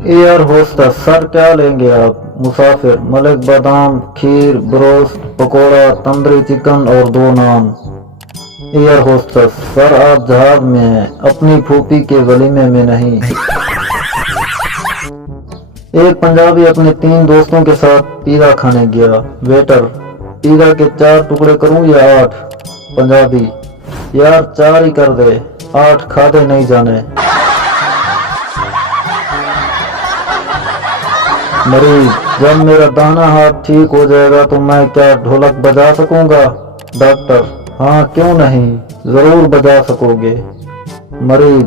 Air hostess, sir क्या लेंगे आप? मुसाफिर, मलिक बादाम, खीर, ब्रोस्ट, पकोड़ा, तंदूरी चिकन और 2 नान। एयर होस्टेस, सर आप जहाज में हैं, अपनी फूफी के वलीमे में नहीं। एक पंजाबी अपने 3 दोस्तों के साथ पिज़्ज़ा खाने गया। वेटर, पिज़्ज़ा के 4 टुकड़े करूं या 8? पंजाबी, यार 4 ही कर दे, 8 खाते नहीं जाने। मरीज, जब मेरा दाहिना हाथ ठीक हो जाएगा तो मैं क्या ढोलक बजा सकूंगा? डॉक्टर, हाँ क्यों नहीं, जरूर बजा सकोगे। मरीज,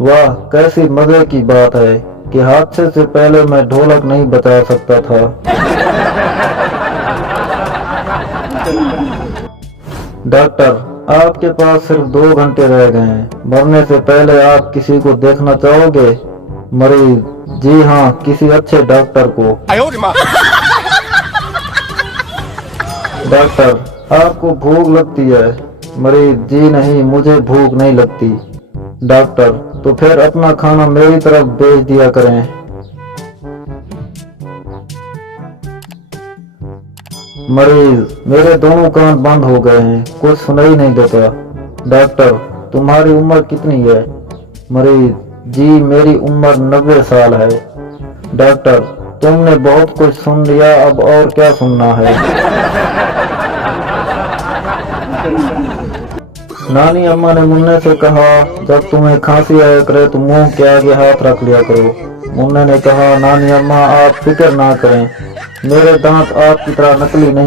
वाह कैसी मजे की बात है कि हादसे से पहले मैं ढोलक नहीं बजा सकता था। डॉक्टर, आपके पास सिर्फ 2 घंटे रह गए हैं, मरने से पहले आप किसी को देखना चाहोगे? मरीज, जी हाँ, किसी अच्छे डॉक्टर को। डॉक्टर, आपको भूख लगती है? मरीज, जी नहीं, मुझे भूख नहीं लगती। डॉक्टर, तो फिर अपना खाना मेरी तरफ भेज दिया करें। मरीज, मेरे दोनों कान बंद हो गए हैं, कुछ सुनाई नहीं देता। डॉक्टर, तुम्हारी उम्र कितनी है? मरीज, जी मेरी उम्र 90 साल है। डॉक्टर, तुमने बहुत कुछ सुन लिया, अब और क्या सुनना है? नानी अम्मा ने मुन्ने से कहा, जब तुम्हें खांसी आया करे तो मुंह के आगे हाथ रख लिया करो। मुन्ने ने कहा, नानी अम्मा आप फिक्र ना करें, मेरे दांत आपकी तरह नकली नहीं।